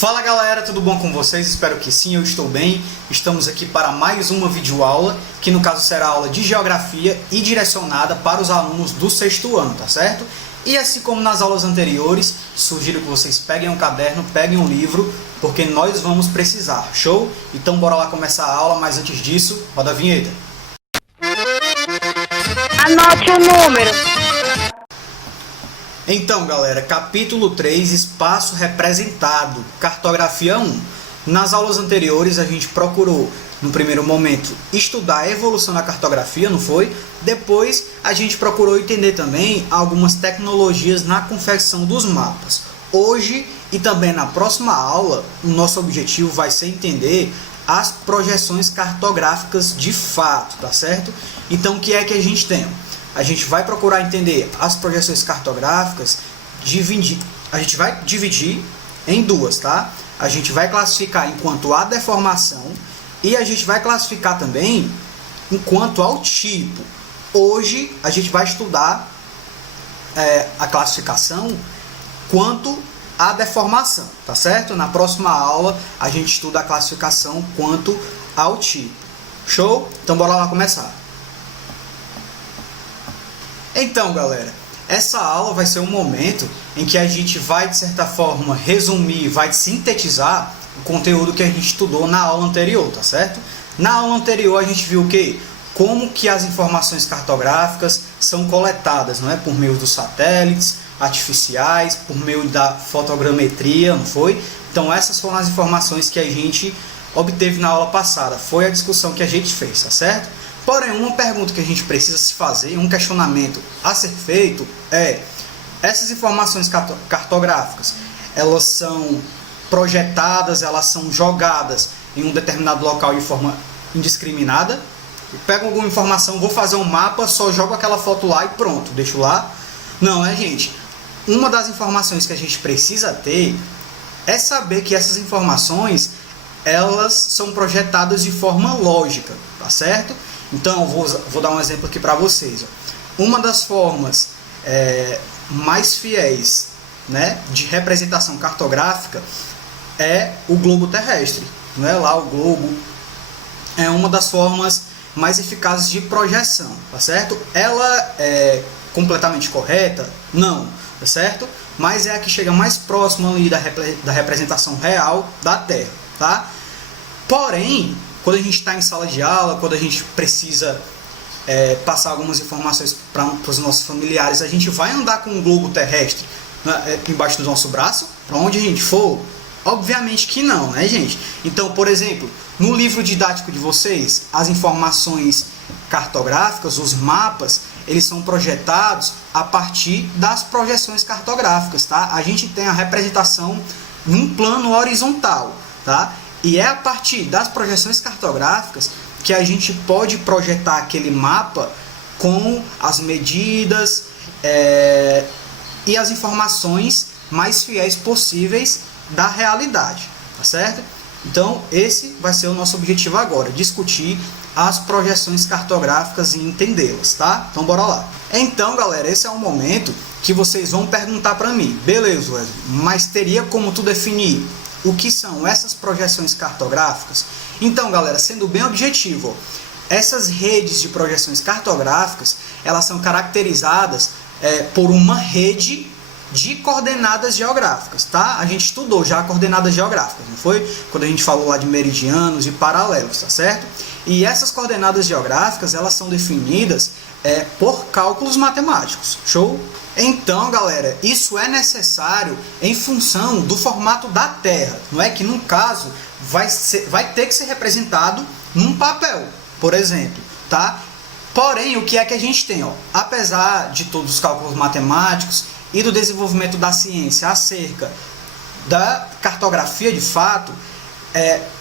Fala galera, tudo bom com vocês? Espero que sim, eu estou bem. Estamos aqui para mais uma videoaula, que no caso será aula de Geografia e direcionada para os alunos do sexto ano, tá certo? E assim como nas aulas anteriores, sugiro que vocês peguem um caderno, peguem um livro, porque nós vamos precisar, show? Então bora lá começar a aula, mas antes disso, roda a vinheta. Anote o número. Então, galera, capítulo 3, espaço representado, cartografia 1. Nas aulas anteriores a gente procurou, no primeiro momento, estudar a evolução da cartografia, não foi? Depois a gente procurou entender também algumas tecnologias na confecção dos mapas. Hoje e também na próxima aula, o nosso objetivo vai ser entender as projeções cartográficas de fato, tá certo? Então, o que é que a gente tem? A gente vai procurar entender as projeções cartográficas, a gente vai dividir em duas, tá? A gente vai classificar enquanto a deformação e a gente vai classificar também enquanto ao tipo. Hoje a gente vai estudar a classificação quanto à deformação, tá certo? Na próxima aula a gente estuda a classificação quanto ao tipo. Show? Então bora lá começar. Então, galera, essa aula vai ser um momento em que a gente vai, de certa forma, resumir, vai sintetizar o conteúdo que a gente estudou na aula anterior, tá certo? Na aula anterior a gente viu o quê? Como que as informações cartográficas são coletadas, não é? Por meio dos satélites artificiais, por meio da fotogrametria, não foi? Então essas foram as informações que a gente obteve na aula passada, foi a discussão que a gente fez, tá certo? Porém, uma pergunta que a gente precisa se fazer, um questionamento a ser feito é: essas informações cartográficas, elas são projetadas, elas são jogadas em um determinado local de forma indiscriminada? Eu pego alguma informação, vou fazer um mapa, só jogo aquela foto lá e pronto, deixo lá? Não, né, gente? Uma das informações que a gente precisa ter é saber que essas informações, elas são projetadas de forma lógica, tá certo? Então, vou dar um exemplo aqui para vocês. Uma das formas mais fiéis, né, de representação cartográfica é o globo terrestre. Não é? Lá o globo é uma das formas mais eficazes de projeção, tá certo? Ela é completamente correta? Não, tá certo? Mas é a que chega mais próximo ali da representação real da Terra, tá? Porém, quando a gente está em sala de aula, quando a gente precisa passar algumas informações para os nossos familiares, a gente vai andar com um globo terrestre embaixo do nosso braço, para onde a gente for? Obviamente que não, né, gente? Então, por exemplo, no livro didático de vocês, as informações cartográficas, os mapas, eles são projetados a partir das projeções cartográficas, tá? A gente tem a representação num plano horizontal, tá? E é a partir das projeções cartográficas que a gente pode projetar aquele mapa com as medidas e as informações mais fiéis possíveis da realidade, tá certo? Então, esse vai ser o nosso objetivo agora, discutir as projeções cartográficas e entendê-las, tá? Então, bora lá. Então, galera, esse é o momento que vocês vão perguntar para mim. Beleza, Wesley, mas teria como tu definir o que são essas projeções cartográficas? Então, galera, sendo bem objetivo, essas redes de projeções cartográficas, elas são caracterizadas por uma rede de coordenadas geográficas, tá? A gente estudou já coordenadas geográficas, não foi? Quando a gente falou lá de meridianos e paralelos, tá certo? E essas coordenadas geográficas, elas são definidas por cálculos matemáticos, show? Então, galera, isso é necessário em função do formato da Terra. Não é que, no caso, vai ter que ser representado num papel, por exemplo, tá? Porém, o que é que a gente tem? Ó? Apesar de todos os cálculos matemáticos e do desenvolvimento da ciência acerca da cartografia de fato,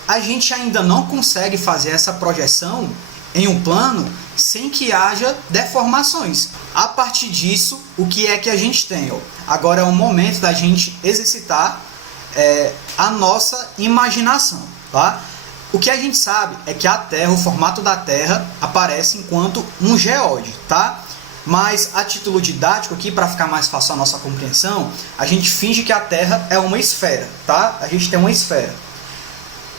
a gente ainda não consegue fazer essa projeção em um plano sem que haja deformações. A partir disso, o que é que a gente tem? Agora é o momento da gente exercitar a nossa imaginação, tá? O que a gente sabe é que a Terra, o formato da Terra, aparece enquanto um geóide, tá? Mas a título didático aqui, para ficar mais fácil a nossa compreensão, a gente finge que a Terra é uma esfera, tá? A gente tem uma esfera.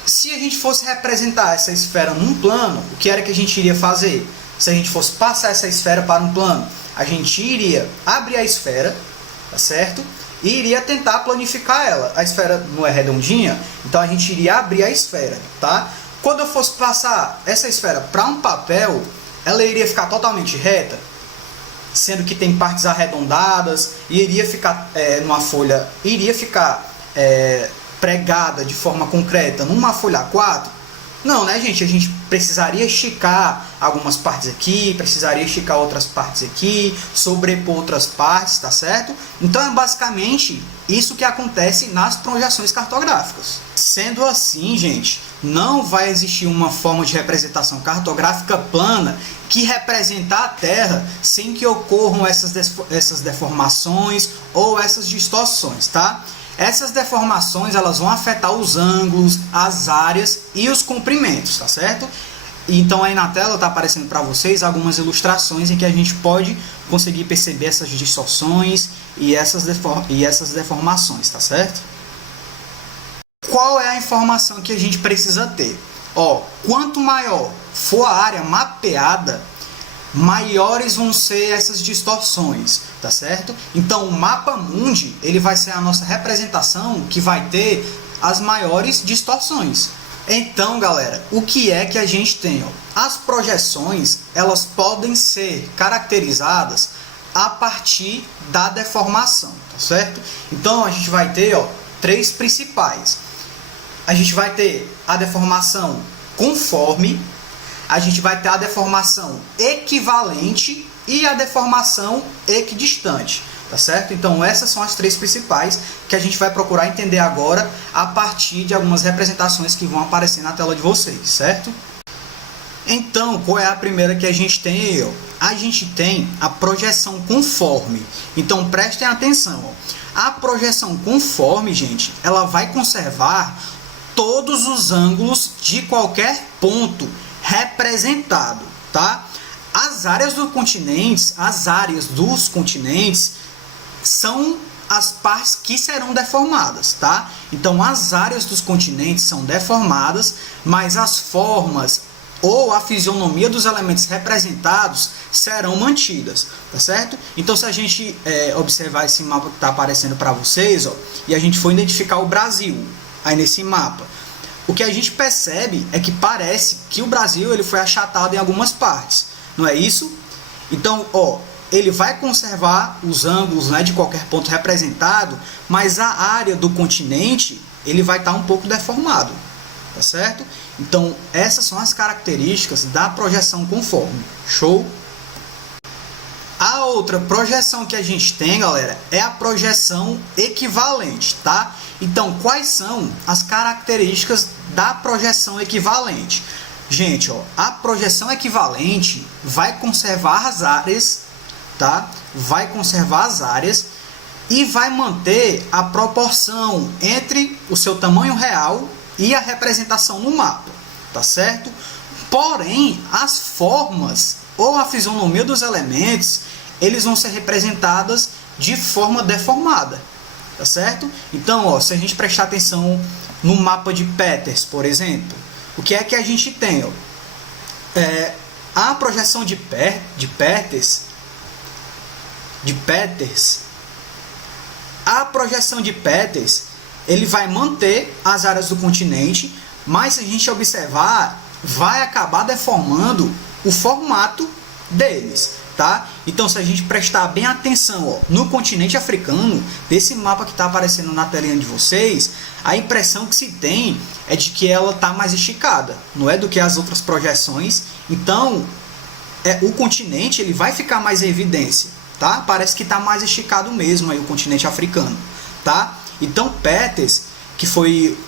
Se a gente fosse representar essa esfera num plano, o que era que a gente iria fazer? Se a gente fosse passar essa esfera para um plano, a gente iria abrir a esfera, tá certo? E iria tentar planificar ela. A esfera não é redondinha, então a gente iria abrir a esfera, tá? Quando eu fosse passar essa esfera para um papel, ela iria ficar totalmente reta, sendo que tem partes arredondadas, e iria ficar numa folha, iria ficar pregada de forma concreta numa folha A4? Não, né, gente? A gente precisaria esticar algumas partes aqui, precisaria esticar outras partes aqui, sobrepor outras partes, tá certo? Então é basicamente isso que acontece nas projeções cartográficas. Sendo assim, gente, não vai existir uma forma de representação cartográfica plana que representa a Terra sem que ocorram essas deformações ou essas distorções, tá? Essas deformações elas vão afetar os ângulos, as áreas e os comprimentos, tá certo? Então aí na tela está aparecendo para vocês algumas ilustrações em que a gente pode conseguir perceber essas distorções e essas deformações, tá certo? Qual é a informação que a gente precisa ter? Quanto maior for a área mapeada, maiores vão ser essas distorções, tá certo? Então o mapa mundi, ele vai ser a nossa representação que vai ter as maiores distorções. Então, galera, o que é que a gente tem? As projeções, elas podem ser caracterizadas a partir da deformação, tá certo? Então a gente vai ter, três principais. A gente vai ter a deformação conforme, a gente vai ter a deformação equivalente e a deformação equidistante, tá certo? Então essas são as três principais que a gente vai procurar entender agora a partir de algumas representações que vão aparecer na tela de vocês, certo? Então, qual é a primeira que a gente tem aí? A gente tem a projeção conforme. Então prestem atenção, a projeção conforme, gente, ela vai conservar todos os ângulos de qualquer ponto representado, tá? As áreas dos continentes são as partes que serão deformadas, tá? Então as áreas dos continentes são deformadas, mas as formas ou a fisionomia dos elementos representados serão mantidas, tá certo? Então se a gente observar esse mapa que está aparecendo para vocês, e a gente for identificar o Brasil aí nesse mapa, o que a gente percebe é que parece que o Brasil ele foi achatado em algumas partes, não é isso? Então, ele vai conservar os ângulos, né, de qualquer ponto representado, mas a área do continente ele vai estar um pouco deformado, tá certo? Então, essas são as características da projeção conforme. Show? A outra projeção que a gente tem, galera, é a projeção equivalente, tá? Então, quais são as características da projeção equivalente? Gente, a projeção equivalente vai conservar as áreas, tá? Vai conservar as áreas e vai manter a proporção entre o seu tamanho real e a representação no mapa, tá certo? Porém, as formas ou a fisionomia dos elementos, eles vão ser representadas de forma deformada, tá certo? Então, se a gente prestar atenção no mapa de Peters, por exemplo, o que é que a gente tem? A projeção de Peters, a projeção de Peters, ele vai manter as áreas do continente, mas se a gente observar, vai acabar deformando o formato deles, tá? Então, se a gente prestar bem atenção no continente africano, desse mapa que está aparecendo na telinha de vocês, a impressão que se tem é de que ela está mais esticada, não é do que as outras projeções. Então, o continente ele vai ficar mais em evidência, tá? Parece que está mais esticado mesmo aí o continente africano, tá? Então, Peters, que foi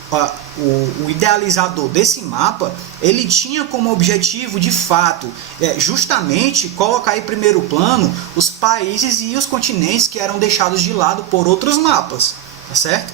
o idealizador desse mapa, ele tinha como objetivo, de fato, justamente colocar em primeiro plano os países e os continentes que eram deixados de lado por outros mapas, tá certo?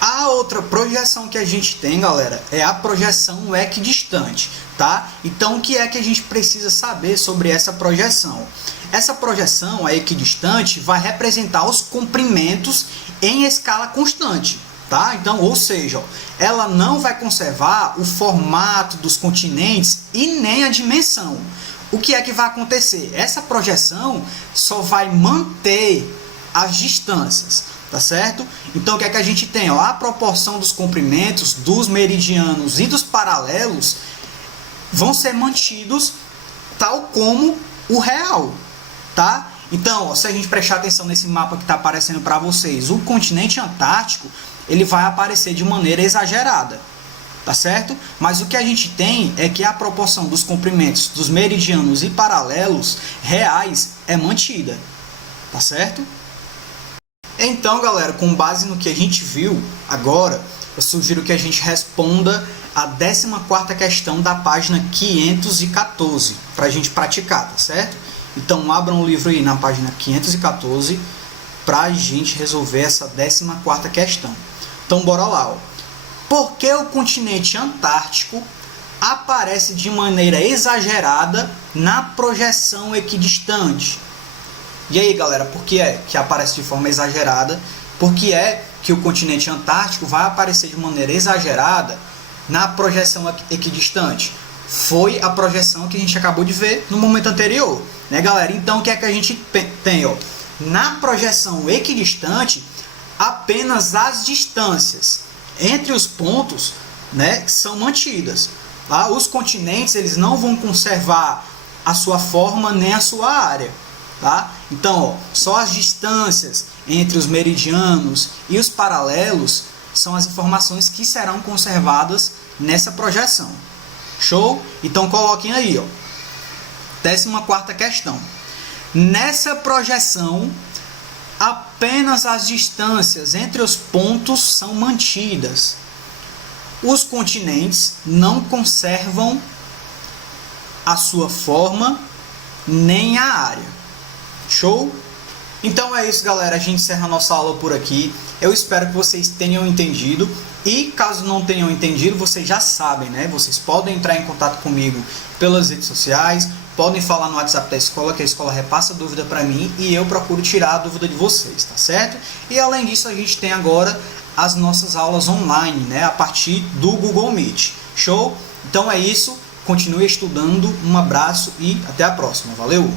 A outra projeção que a gente tem, galera, é a projeção equidistante, tá? tá? Então, o que é que a gente precisa saber sobre essa projeção? Essa projeção, a equidistante, vai representar os comprimentos em escala constante, tá? Então, ou seja, ó, ela não vai conservar o formato dos continentes e nem a dimensão. O que é que vai acontecer? Essa projeção só vai manter as distâncias, tá certo? Então, o que é que a gente tem? Ó, a proporção dos comprimentos, dos meridianos e dos paralelos vão ser mantidos tal como o real, tá? Então, ó, se a gente prestar atenção nesse mapa que está aparecendo para vocês, o continente antártico ele vai aparecer de maneira exagerada, tá certo? Mas o que a gente tem é que a proporção dos comprimentos dos meridianos e paralelos reais é mantida, tá certo? Então, galera, com base no que a gente viu agora, eu sugiro que a gente responda a 14ª questão da página 514 para a gente praticar, tá certo? Então, abram o livro aí na página 514 para a gente resolver essa 14ª questão. Então, bora lá, ó. Por que o continente antártico aparece de maneira exagerada na projeção equidistante? E aí, galera, por que é que aparece de forma exagerada? Por que é que o continente antártico vai aparecer de maneira exagerada na projeção equidistante? Foi a projeção que a gente acabou de ver no momento anterior, né, galera? Então, o que é que a gente tem, ó? Na projeção equidistante, apenas as distâncias entre os pontos, né, são mantidas. Tá? Os continentes eles não vão conservar a sua forma nem a sua área. Tá? Então, ó, só as distâncias entre os meridianos e os paralelos são as informações que serão conservadas nessa projeção. Show? Então, coloquem aí, ó. 14ª questão. Nessa projeção, apenas as distâncias entre os pontos são mantidas. Os continentes não conservam a sua forma nem a área. Show? Então é isso, galera. A gente encerra a nossa aula por aqui. Eu espero que vocês tenham entendido. E caso não tenham entendido, vocês já sabem, né? Vocês podem entrar em contato comigo pelas redes sociais, podem falar no WhatsApp da escola, que a escola repassa a dúvida para mim e eu procuro tirar a dúvida de vocês, tá certo? E além disso, a gente tem agora as nossas aulas online, né? A partir do Google Meet. Show? Então é isso. Continue estudando. Um abraço e até a próxima. Valeu!